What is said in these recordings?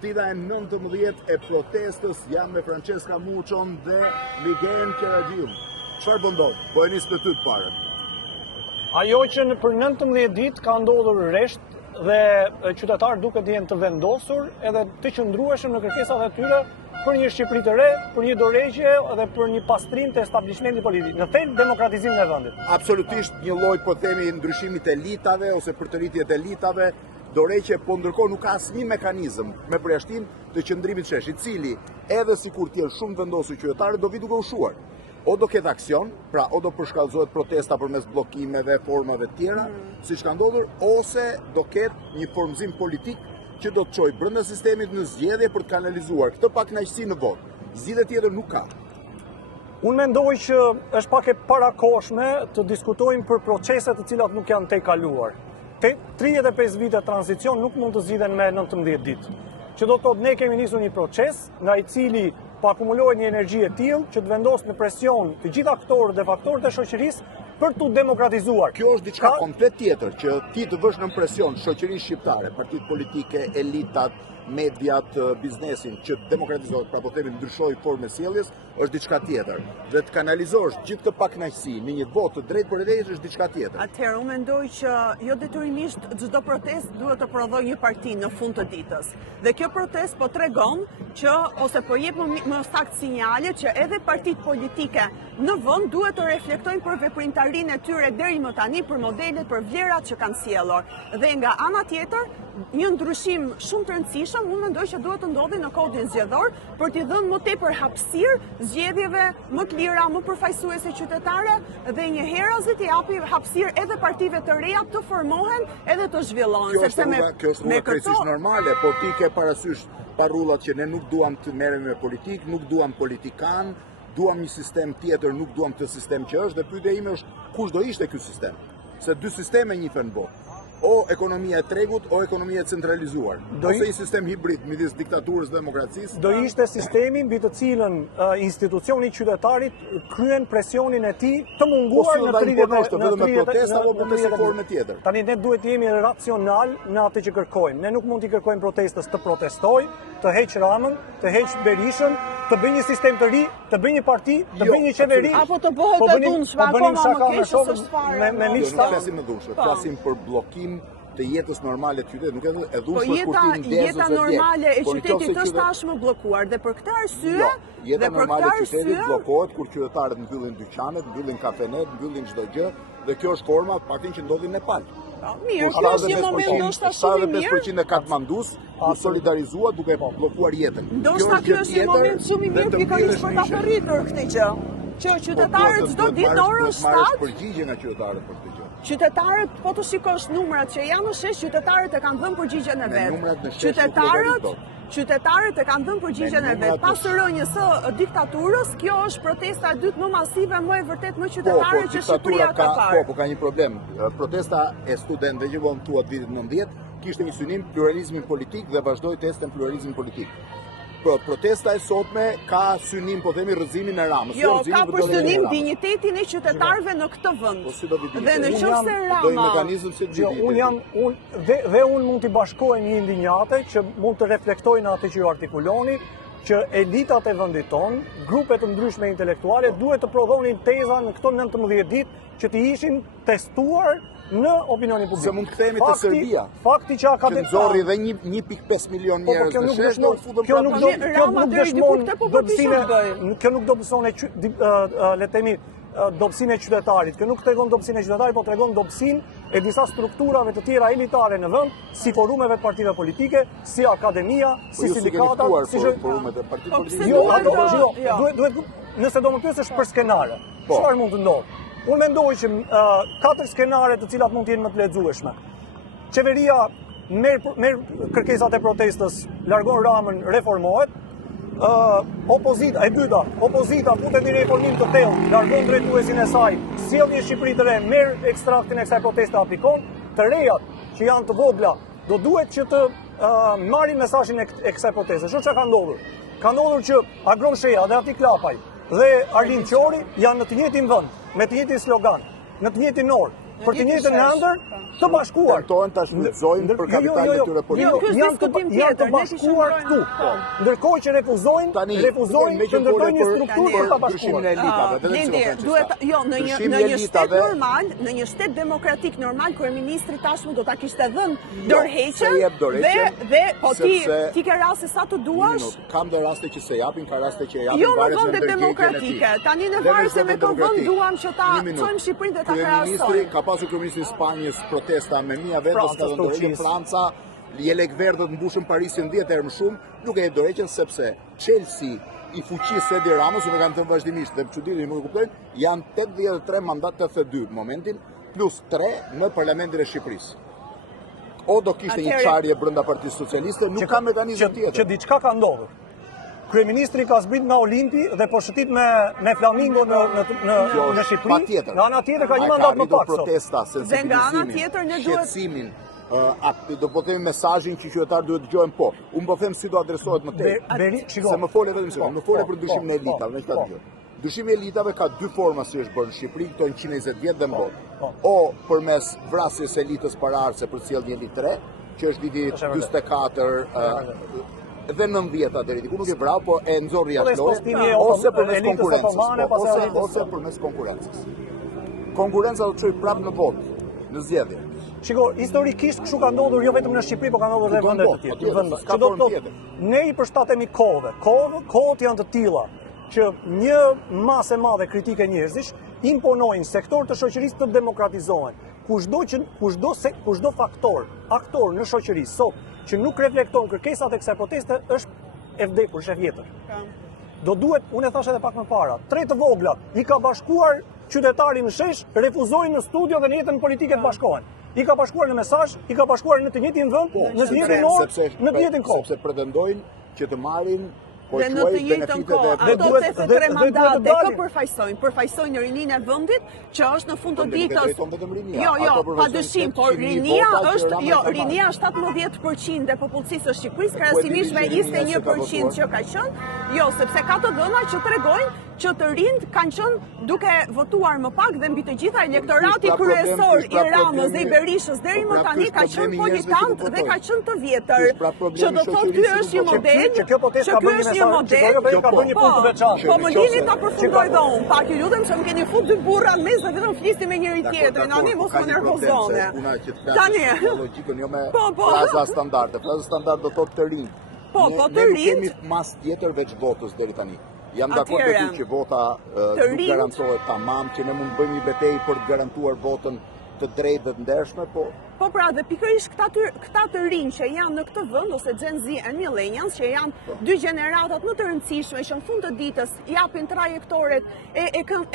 Partida e 19 e protestës jam me Francesca Muçon dhe Miguel Karagjim. Çfarë po ndodh? Po e nis me ty të parë. Ajo që për 19 ditë ka ndodhur resht dhe qytetarët duket jenë të vendosur edhe të qëndrueshëm në kërkesat e tyre për një Shqipëri të re, për një dorëheqje dhe për një pastrim të establishmentit politik, në thelb demokratizimin e vendit. Absolutisht një lloj, po themi, ndryshimit të elitave ose përtëritje të elitave, dorëheqje, po ndërkohë nuk ka asnjë mekanizëm me përjashtim të qëndrimit shesh, i cili edhe sikur të jenë shumë vendosur qytetarët do vi duke ushuar. O do ketë aksion, pra o do përshkallëzohet protesta përmes bllokimeve, formave të tjera, siç ka ndodhur, ose do ketë një formëzim politik që do të çojë brenda sistemit në zgjedhje për të kanalizuar këtë pakënaqësi në votë. Zgjidhje tjetër nuk ka. Unë mendoj që është pak e parakohshme të diskutojmë për procese të cilat nuk janë tejkaluar. 35 vite tranzicion nuk mund të zgjidhen me 19 ditë. Që do të thotë ne kemi nisur një proces nga i cili po akumulohet një energji e tillë që të vendos në presion të gjithë aktorët dhe faktorët e shoqërisë për të demokratizuar. Kjo është diçka komplet tjetër, që ti të vësh në presion shoqërinë shqiptare, partitë politike, elitat, mediat, biznesin, që demokratizohet, pra po themi ndryshoj formë e sjelljes, është diçka tjetër. Dhe të kanalizosh gjithë këtë pakënaqësi në një votë të drejtë për drejtë është diçka tjetër. Atëherë unë mendoj që jo detyrimisht çdo protestë duhet të prodhojë një parti në fund të ditës. Dhe kjo protestë po tregon që ose po jep më saktë sinjale që edhe partitë politike në vend duhet të reflektojnë për veprimtarinë e tyre deri më tani, për modelet, për vlerat që kanë sjellur. Dhe nga ana tjetër, një ndryshim shumë të rëndësishëm, unë mendoj që duhet të ndodhi në kodin zgjedhor për t'i dhënë më tepër hapësirë zgjedhjeve më të lira, më përfaqësuese qytetare dhe një herëzi t'i japi hapësirë edhe partive të reja të formohen edhe të zhvillohen. Kjo është rruga krejtësisht normale, por ti ke parasysh parullat që ne nuk duam të merremi me politikë, nuk duam politikan, duam një sistem tjetër, nuk duam këtë sistem që është, dhe pyetja ime është kush do ishte ky sistem? Se dy sisteme njihen botë. O ekonomia e tregut, o ekonomia e centralizuar. Ose një sistem hibrid midis diktaturës dhe demokracisë. Do ishte sistemi mbi të cilën institucioni qytetarit kryen presionin e tij të munguar në 30 protesta apo në formë tjetër. Tani ne duhet të jemi racional në atë që kërkojmë. Ne nuk mund t'i kërkojmë protestës të protestojë, të heq Ramën, të heq Berishën, të bëjë një sistem të ri, të bëjë një parti, të bëjë një qeveri. Apo të bëhet të dhunshme, akoma më keq se çfarë. Jo, nuk flasim më dhunshme, flasim për bllokim të jetës normale të qytetit, nuk e dhunshme kur ti ndezës. Po jeta normale e qytetit është tashmë bllokuar dhe për këtë arsye, jeta normale e qytetit bllokohet kur qytetarët mbyllin dyqanet, mbyllin kafenet, mbyllin çdo gjë, dhe kjo është forma paktin që ndodhi në Nepal. Mirë, kjo është një moment ndoshta shumë i mirë. 75% e Katmandus u solidarizua duke bllokuar jetën. Ndoshta ky është një moment shumë i mirë pikërisht për ta arritur këtë gjë. Që qytetarët çdo ditë në orën 7 përgjigje nga qytetarët për këtë gjë. Qytetarët, po të shikosh numrat që janë në shesh, qytetarët e kanë dhënë përgjigjen e vet. Qytetarët e kanë dhënë përgjigjen e vet. Pas rënjes së diktaturës, kjo është protesta e dytë më masive, më e vërtet më qytetare që Shqipëria ka parë. Po ka një problem. Protesta e studentëve që vonë tuat vitit 90 kishte një synim pluralizmin politik dhe vazhdoi të ecte në pluralizmin politik. Protesta e sotme ka synim, po themi, rrëzimin e Ramës. Jo, ka për synim dinjitetin e qytetarëve në këtë vend. Dhe në qoftë se Rama, dhe unë mund t'i bashkoj një indinjate që mund të reflektojnë atë që ju artikuloni, që elitat e vendit tonë, grupet të ndryshme intelektuale, duhet të prodhonin teza në këto 19 ditë që t'i ishin testuar në opinionin publik. Se mund të kthehemi te Serbia. Fakti që akademia nxorri dhe 1.5 milion njerëz në shesh, kjo nuk do mësone le të themi dobësinë e qytetarit. Kjo nuk tregon dobësinë e qytetarit, po tregon dobësinë e disa strukturave të tjera elitare në vend, si forumeve të partive politike, si akademia, si sindikatat, si forumet e partive politike. Jo, nëse do më pyesësh për skenare, çfarë mund të ndodhë? Unë mendoj që 4 skenare të cilat mund të jenë më të lexueshme. Qeveria merr kërkesat e protestës, largon Ramën, reformohet. Opozita, e dyta, opozita futet në reformim të thellë, largon drejtuesin e saj, sjell një Shqipëri të re, merr ekstraktin e kësaj proteste aplikon, të rejat që janë të vogla, do duhet që të marrin mesazhin e kësaj proteste. Çfarë ka ndodhur? Ka ndodhur që Agron Sheha dhe Ati Klapaj dhe Arlin Qori janë në të njëjtin vend, me të njëjtin slogan, në të njëjtin orë. për të njëjtën ëndër të bashkuar. Tentojnë ta shfrytëzojnë për kapitalet e tyre politike. Janë të bashkuar këtu. Ndërkohë që refuzojnë të ndërtojnë një strukturë për ta bashkuar. Në një shtet normal, në një shtet demokratik normal, kryeministri tashmë do ta kishte dhënë dorëheqjen dhe po ti ke raste sa të duash. Kam dhe raste që se japin, ka raste që japin jo në vende demokratike. Tani në varë se me kë vend duam që ta çojmë Shqipërinë dhe ta krahasojmë. Ka pasur kryeministri i Spanjës protesta me mia vendës ka dhënë Franca, jelek verdhët mbushën Parisin 10 herë më shumë, nuk e jep dorëheqjen sepse Chelsea i fuqisë Edi Ramos, me kanë thënë vazhdimisht dhe çuditë nuk e kuptojnë, janë 83 mandat 82 në momentin, plus 3 në Parlamentin e Shqipërisë. O do kishte një çarje brenda Partisë Socialiste, nuk ka mekanizëm tjetër. Që diçka ka ndodhur. Kryeministri ka zbrit nga Olimpi dhe po shëtit me Flamingo në Shqipëri. Nga ana tjetër ka një mandat më pak sot. Dhe nga ana tjetër ne duhet shqetësimin, do po themi mesazhin që qytetarët duhet dëgjojnë po. Unë po them si do adresohet më tej. Se më fole vetëm se më fole për ndryshimin e elitave, me çfarë dëgjoj. Ndryshimi i elitave ka dy forma si është bërë në Shqipëri këto 120 vjet dhe më vonë. O përmes vrasjes së elitës paraardhëse për sjellë një elitë re, që është viti 44 dhe 90-ta deri diku nuk e vrau, po e nxorri jashtë ose përmes konkurrencës, ose përmes konkurrencës. Konkurenca do të çojë prapë në votë, në zgjedhje. Shiko, historikisht kështu ka ndodhur jo vetëm në Shqipëri, por ka ndodhur edhe në vende të tjera. Që do të thotë, ne I përshtatemi kohëve. Kohët janë të tilla që një masë e madhe kritike njerëzish imponojnë sektor të shoqërisë të demokratizohen. Kushdo aktor në shoqëri sot që nuk reflekton kërkesat e kësaj proteste është e vdekur, është e vjetër. Do duhet, unë e thash edhe pak më para, 3 të vogla I ka bashkuar qytetarin në shesh, refuzojnë në studio dhe në jetën politike të bashkohen. I ka bashkuar në mesazh, I ka bashkuar në të njëjtin vend, në të njëjtin orë, në të njëjtin kohë. Sepse pretendojnë që të marrin dhe në të njëjtën kohë, ato 83 mandate kë përfaqësojnë rininë e vendit, që është në fund të ditës. Jo, padyshim, por rinia është, rinia është 17% e popullsisë së Shqipërisë, krahasimisht me 21% që ka qenë. Jo, sepse ka të dhëna që tregojnë që të rinjt kanë qenë duke votuar më pak dhe mbi të gjitha elektorati kryesor I Ramës dhe I Berishës deri më tani ka qenë politant dhe ka qenë të vjetër. Që do thotë ky është një model, që ky është një model. Po më lini ta përfundoj dhe unë, pak ju lutem që më keni fut 2 burra në mes dhe vetëm flisni me njëri tjetrin, ani mos më nervozone. Tani. Logjikën jo me fraza standarde. Fraza standarde do thotë të rinj. Po të rinj. Ne kemi mas tjetër veç votës deri tani. Jam dakord me ty që vota nuk garantohet tamam, që ne mund bëjmë një betejë për të garantuar votën të drejtë dhe të ndershme, Po pra, dhe pikërisht këta të rinj që janë në këtë vend, ose Gen Z e Millennials, që janë 2 gjeneratat më të rëndësishme, që në fund të ditës japin trajektoret e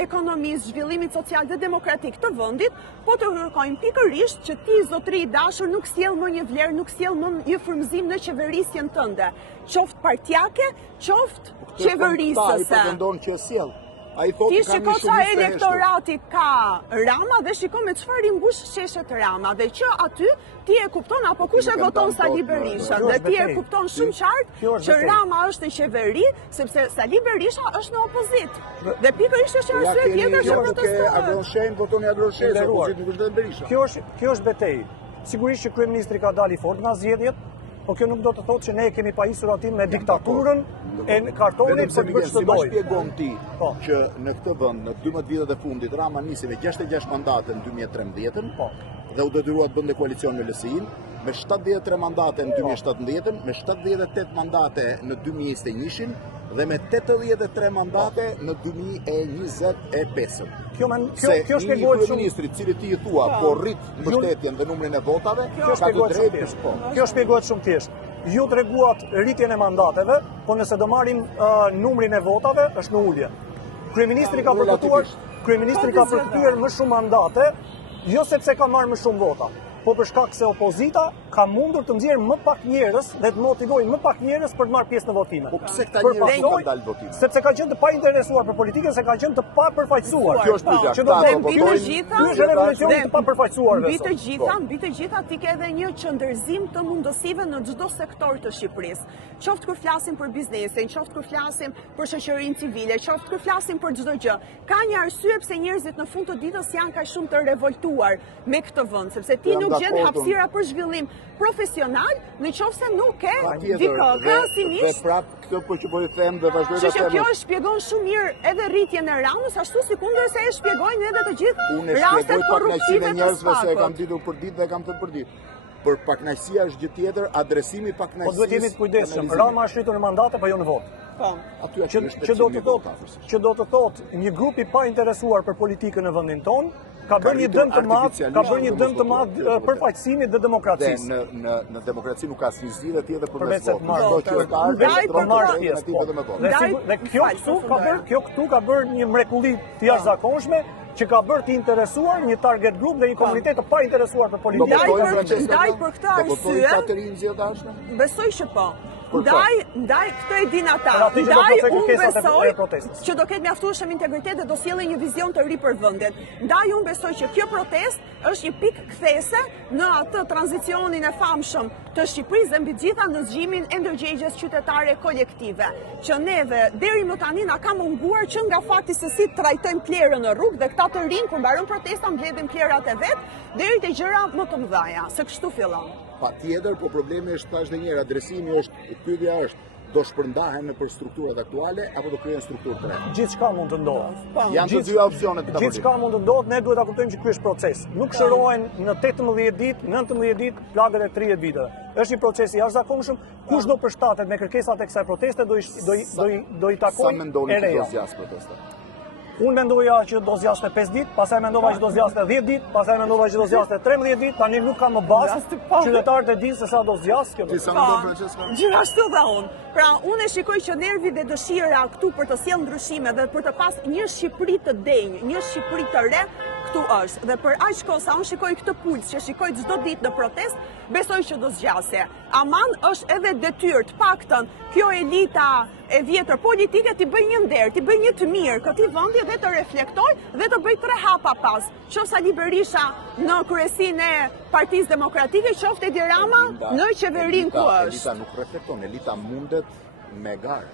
ekonomisë, zhvillimit social dhe demokratik të vendit, po të kërkojnë pikërisht që ti, zotëri I dashur, nuk sjell më një vlerë, nuk sjell më një frymëzim në qeverisjen tënde, qoftë partijake, qoftë qeverisëse. Ai pretendon që sjell. Ti shiko qa elektorati ka Rama dhe shiko me çfarë I mbush sheshet Rama dhe që aty ti e kupton apo kush e voton Sali Berishën dhe ti e kupton shumë qartë që Rama është në qeveri sepse Sali Berisha është në opozit. Dhe pikërisht është arsye tjetër që protestohet. Agroshen votoni Agroshen, opozit nuk është Berisha. Kjo është betejë. Sigurisht që kryeministri ka dalë I fort nga zgjedhjet, po kjo nuk do të thotë që ne kemi pajisur aty me diktaturën e kartonit për të bërë çdo lloj. Si shpjegon ti që në këtë vend në 12 vitet e fundit Rama nisi me 66 mandate në 2013-ën, dhe u detyrua të bënte koalicion me LSI-n, me 73 mandate në 2017-ën, me 78 mandate në 2021-shin dhe me 83 mandate në 2025-ën. Kjo shpjegohet shumë. Kryeministri, cili ti I thua, po rrit mbështetjen dhe numrin e votave, ka të drejtë të Kjo shpjegohet shumë thjesht. Ju treguat rritjen e mandateve, po nëse do marrim numrin e votave, është në ulje. Kryeministri ka përkthyer më shumë mandate, jo sepse ka marrë më shumë vota, po për shkak se opozita ka mundur të nxjerrë më pak njerëz dhe të motivojë më pak njerëz për të marrë pjesë në votime. Po pse këta njerëz nuk kanë dalë votime? Sepse kanë qenë të painteresuar për politikën, se kanë qenë të papërfaqësuar. Kjo është pyetja. Që do të mbi të gjitha, ky është revolucioni të papërfaqësuarve. Mbi të gjitha ti ke edhe një qëndërzim të mundësive në çdo sektor të Shqipërisë. Qoftë kur flasim për biznesin, qoftë kur flasim për shoqërinë civile, qoftë kur flasim për çdo gjë. Ka një arsye pse njerëzit në fund të ditës janë kaq shumë të revoltuar me këtë vend, sepse ti nuk gjen hapësira për zhvillim profesional, nëse nuk ke krahasimisht. Dhe prap këtë që po i them dhe vazhdoj ta them. Kjo e shpjegon shumë mirë edhe rritjen e Ramës, ashtu si kundërse e shpjegojnë edhe të gjithë rastet korruptive të njerëzve se e kam ditur për ditë dhe kam thënë për ditë. Për pakënaqësia është gjë tjetër, adresimi pakënaqësisë. Po duhet jemi të kujdesshëm. Rama është rritur në mandate, po jo në votë. Që do të thotë një grup i pa interesuar për politikën në vendin tonë ka bërë një dëm të madh përfaqësimit dhe demokracisë. Në demokraci nuk ka asnjë zgjidhje tjetër përveç Dhe kjo këtu ka bërë një mrekulli të jashtëzakonshme që ka bërë të interesuar një target group dhe një komunitet të pa interesuar për politikën. Ndaj për këtë arsye, besoj që po. Ndaj këtë e din ata. Ndaj unë besoj që do ketë mjaftueshëm integritet dhe do sjellë një vizion të ri për vendin. Ndaj unë besoj që kjo protest është një pikë kthese në atë tranzicionin e famshëm të Shqipërisë dhe mbi të gjitha në zgjimin e ndërgjegjes qytetare kolektive. Që neve deri më tani na ka munguar që nga fakti se si trajtojmë plerën në rrugë dhe këta të rinj kur mbaron protesta mbledhin plerat e vet deri te gjëra më të mëdha. Se kështu fillon. Patjetër, po problemi është tash edhe një herë, adresimi është, pyetja është, do shpërndahen nëpër strukturat aktuale apo do krijohen strukturë të reja? Gjithçka mund të ndodhë. Janë të dy opsionet këta. Gjithçka mund të ndodhë, ne duhet ta kuptojmë që ky është proces. Nuk shërohen në 18 ditë, 19 ditë plagët e 30 viteve. Është një proces i jashtëzakonshëm. Kush do përshtatet me kërkesat e kësaj proteste do i takojë. Sa mendoni që do zgjas protesta? Unë mendoja që do zgjaste 5 ditë, pastaj mendova që do zgjaste 10 ditë, pastaj mendova që do zgjaste 13 ditë, tani nuk kam më bazë. Qytetarët e dinë se sa do zgjas kjo. Ti sa mendon Francesca? Gjithashtu dhe unë. Pra, unë e shikoj që nervi dhe dëshira këtu për të sjellë ndryshime dhe për të pas një Shqipëri të denjë, një Shqipëri të re, këtu është. Dhe për aq kohë sa unë shikoj këtë puls që shikoj çdo ditë në protest, besoj që do zgjasje. Aman është edhe detyrë të paktën kjo elita e vjetër politike t'i bëj një nder, t'i bëj një të mirë këtij vendi dhe të reflektoj dhe të bëj 3 hapa pas. Qoftë Sali Berisha në kryesinë e Partisë Demokratike, qoftë Edi Rama në qeverinë ku është. Elita nuk reflekton, elita mundet me garë.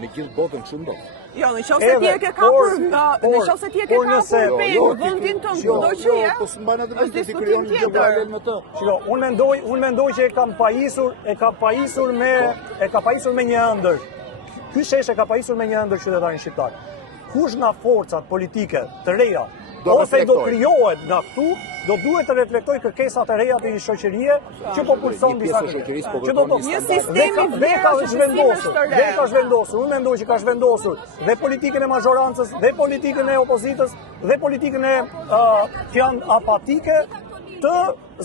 Në gjithë botën çu ndodh. Jo, nëse ti e ke kapur, nëse ti e ke kapur vendin tonë, kudo që je. Po s'mban atë vetë ti krijon një gjë paralel me të. Shiko, unë mendoj që e ka pajisur me një ëndër. Ky shesh e ka pajisur me një ëndër qytetarin shqiptar. Kush nga forcat politike të reja ose do krijohet nga këtu, do duhet të reflektoj kërkesat e reja të një shoqërie që po pulson disa që do të një sistemi dhe ka zhvendosur. Unë mendoj që ka zhvendosur dhe politikën e mazhorancës, dhe politikën e opozitës, dhe politikën e që janë apatike të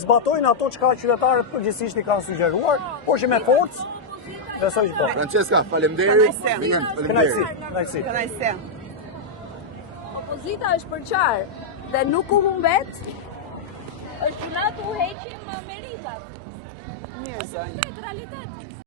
zbatojnë ato çka qytetarët përgjithsisht i kanë sugjeruar, por që me forcë besoj që po. Francesca, faleminderit. Kënaqësi. Opozita është për qarë dhe nuk u humbet, është që na të u heqim meritat. Mirë zonjë. Realitet.